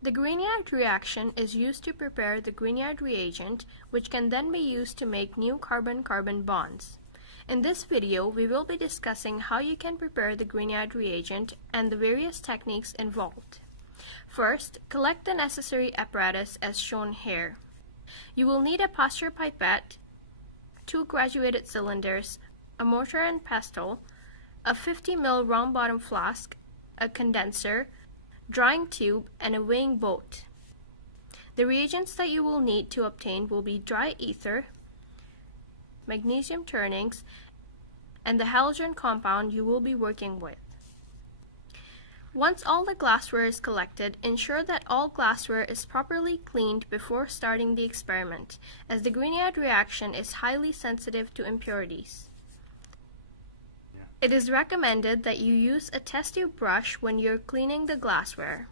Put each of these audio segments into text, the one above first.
The Grignard reaction is used to prepare the Grignard reagent, which can then be used to make new carbon-carbon bonds. In this video, we will be discussing how you can prepare the Grignard reagent and the various techniques involved. First, collect the necessary apparatus as shown here. You will need a Pasteur pipette, 2 graduated cylinders, a mortar and pestle, a 50 ml round bottom flask, a condenser, drying tube, and a weighing boat. The reagents that you will need to obtain will be dry ether, magnesium turnings, and the halogen compound you will be working with. Once all the glassware is collected, ensure that all glassware is properly cleaned before starting the experiment, as the Grignard reaction is highly sensitive to impurities. It is recommended that you use a test tube brush when you're cleaning the glassware.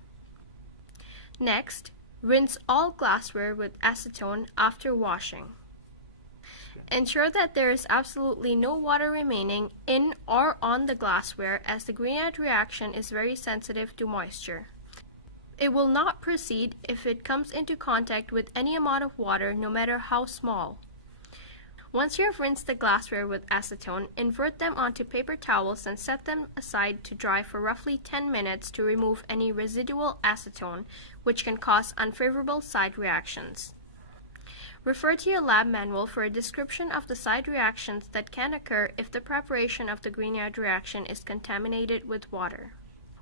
Next, rinse all glassware with acetone after washing. Ensure that there is absolutely no water remaining in or on the glassware, as the Grignard reaction is very sensitive to moisture. It will not proceed if it comes into contact with any amount of water, no matter how small. Once you have rinsed the glassware with acetone, invert them onto paper towels and set them aside to dry for roughly 10 minutes to remove any residual acetone, which can cause unfavorable side reactions. Refer to your lab manual for a description of the side reactions that can occur if the preparation of the Grignard reaction is contaminated with water.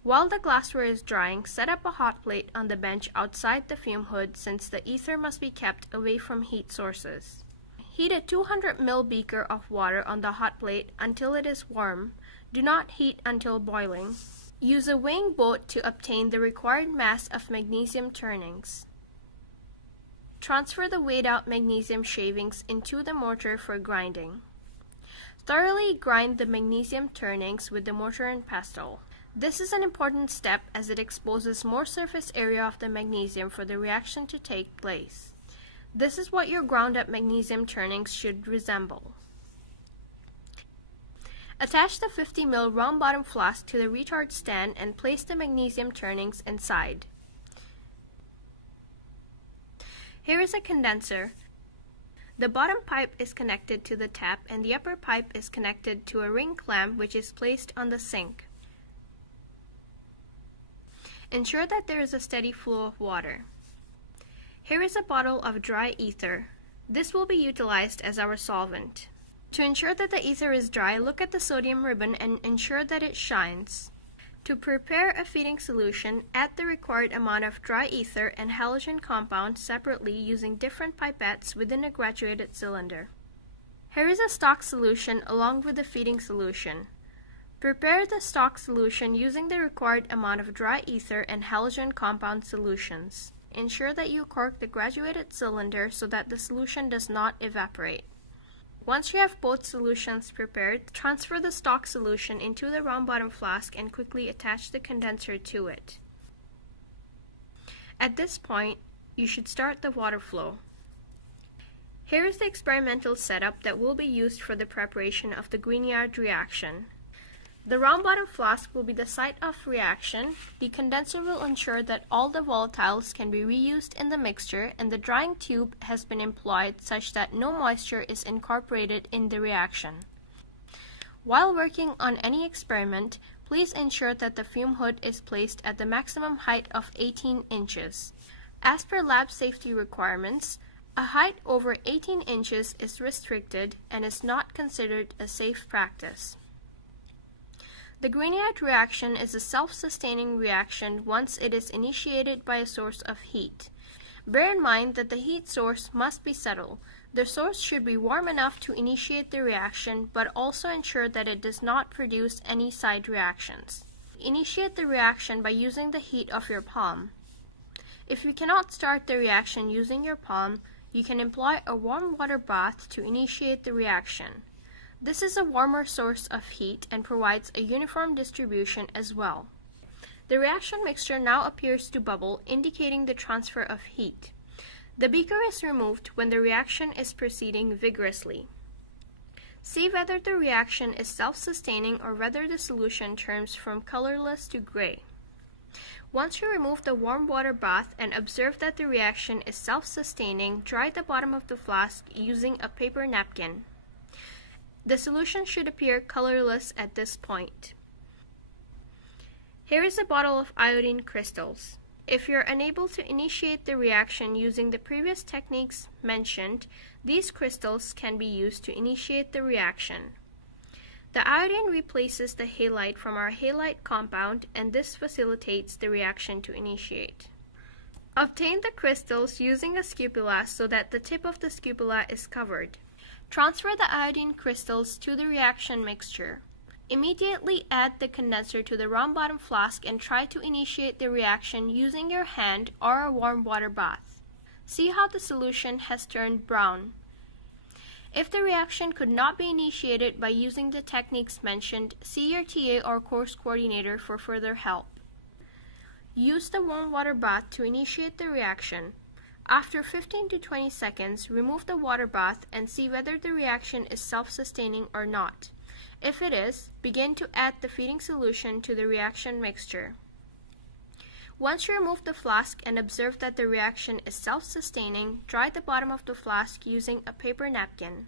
While the glassware is drying, set up a hot plate on the bench outside the fume hood, since the ether must be kept away from heat sources. Heat a 200 ml beaker of water on the hot plate until it is warm. Do not heat until boiling. Use a weighing boat to obtain the required mass of magnesium turnings. Transfer the weighed out magnesium shavings into the mortar for grinding. Thoroughly grind the magnesium turnings with the mortar and pestle. This is an important step as it exposes more surface area of the magnesium for the reaction to take place. This is what your ground up magnesium turnings should resemble. Attach the 50 ml round bottom flask to the retard stand and place the magnesium turnings inside. Here is a condenser. The bottom pipe is connected to the tap and the upper pipe is connected to a ring clamp which is placed on the sink. Ensure that there is a steady flow of water. Here is a bottle of dry ether. This will be utilized as our solvent. To ensure that the ether is dry, look at the sodium ribbon and ensure that it shines. To prepare a feeding solution, add the required amount of dry ether and halogen compound separately using different pipettes within a graduated cylinder. Here is a stock solution along with the feeding solution. Prepare the stock solution using the required amount of dry ether and halogen compound solutions. Ensure that you cork the graduated cylinder so that the solution does not evaporate. Once you have both solutions prepared, transfer the stock solution into the round bottom flask and quickly attach the condenser to it. At this point, you should start the water flow. Here is the experimental setup that will be used for the preparation of the Grignard reaction. The round bottom flask will be the site of reaction. The condenser will ensure that all the volatiles can be reused in the mixture, and the drying tube has been employed such that no moisture is incorporated in the reaction. While working on any experiment, please ensure that the fume hood is placed at the maximum height of 18 inches. As per lab safety requirements, a height over 18 inches is restricted and is not considered a safe practice. The Grignard reaction is a self-sustaining reaction once it is initiated by a source of heat. Bear in mind that the heat source must be subtle. The source should be warm enough to initiate the reaction, but also ensure that it does not produce any side reactions. Initiate the reaction by using the heat of your palm. If you cannot start the reaction using your palm, you can employ a warm water bath to initiate the reaction. This is a warmer source of heat and provides a uniform distribution as well. The reaction mixture now appears to bubble, indicating the transfer of heat. The beaker is removed when the reaction is proceeding vigorously. See whether the reaction is self-sustaining or whether the solution turns from colorless to gray. Once you remove the warm water bath and observe that the reaction is self-sustaining, dry the bottom of the flask using a paper napkin. The solution should appear colorless at this point. Here is a bottle of iodine crystals. If you're unable to initiate the reaction using the previous techniques mentioned, these crystals can be used to initiate the reaction. The iodine replaces the halite from our halite compound, and this facilitates the reaction to initiate. Obtain the crystals using a scupula so that the tip of the scupula is covered. Transfer the iodine crystals to the reaction mixture. Immediately add the condenser to the round bottom flask and try to initiate the reaction using your hand or a warm water bath. See how the solution has turned brown. If the reaction could not be initiated by using the techniques mentioned, see your TA or course coordinator for further help. Use the warm water bath to initiate the reaction. After 15 to 20 seconds, remove the water bath and see whether the reaction is self-sustaining or not. If it is, begin to add the feeding solution to the reaction mixture. Once you remove the flask and observe that the reaction is self-sustaining, dry the bottom of the flask using a paper napkin.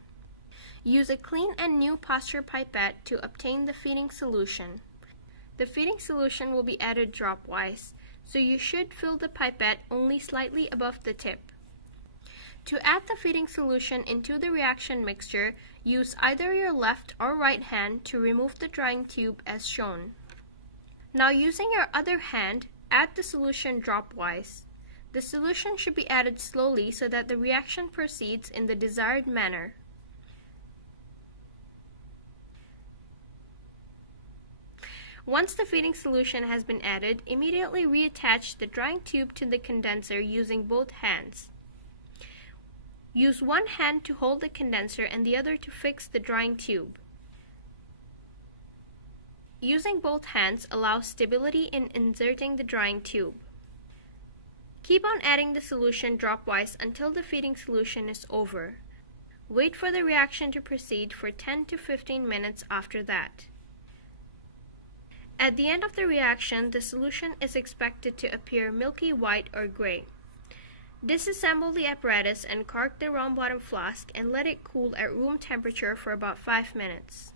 Use a clean and new Pasteur pipette to obtain the feeding solution. The feeding solution will be added dropwise, so you should fill the pipette only slightly above the tip. To add the feeding solution into the reaction mixture, use either your left or right hand to remove the drying tube as shown. Now using your other hand, add the solution dropwise. The solution should be added slowly so that the reaction proceeds in the desired manner. Once the feeding solution has been added, immediately reattach the drying tube to the condenser using both hands. Use one hand to hold the condenser and the other to fix the drying tube. Using both hands allows stability in inserting the drying tube. Keep on adding the solution dropwise until the feeding solution is over. Wait for the reaction to proceed for 10 to 15 minutes after that. At the end of the reaction, the solution is expected to appear milky white or gray. Disassemble the apparatus and cork the round bottom flask and let it cool at room temperature for about 5 minutes.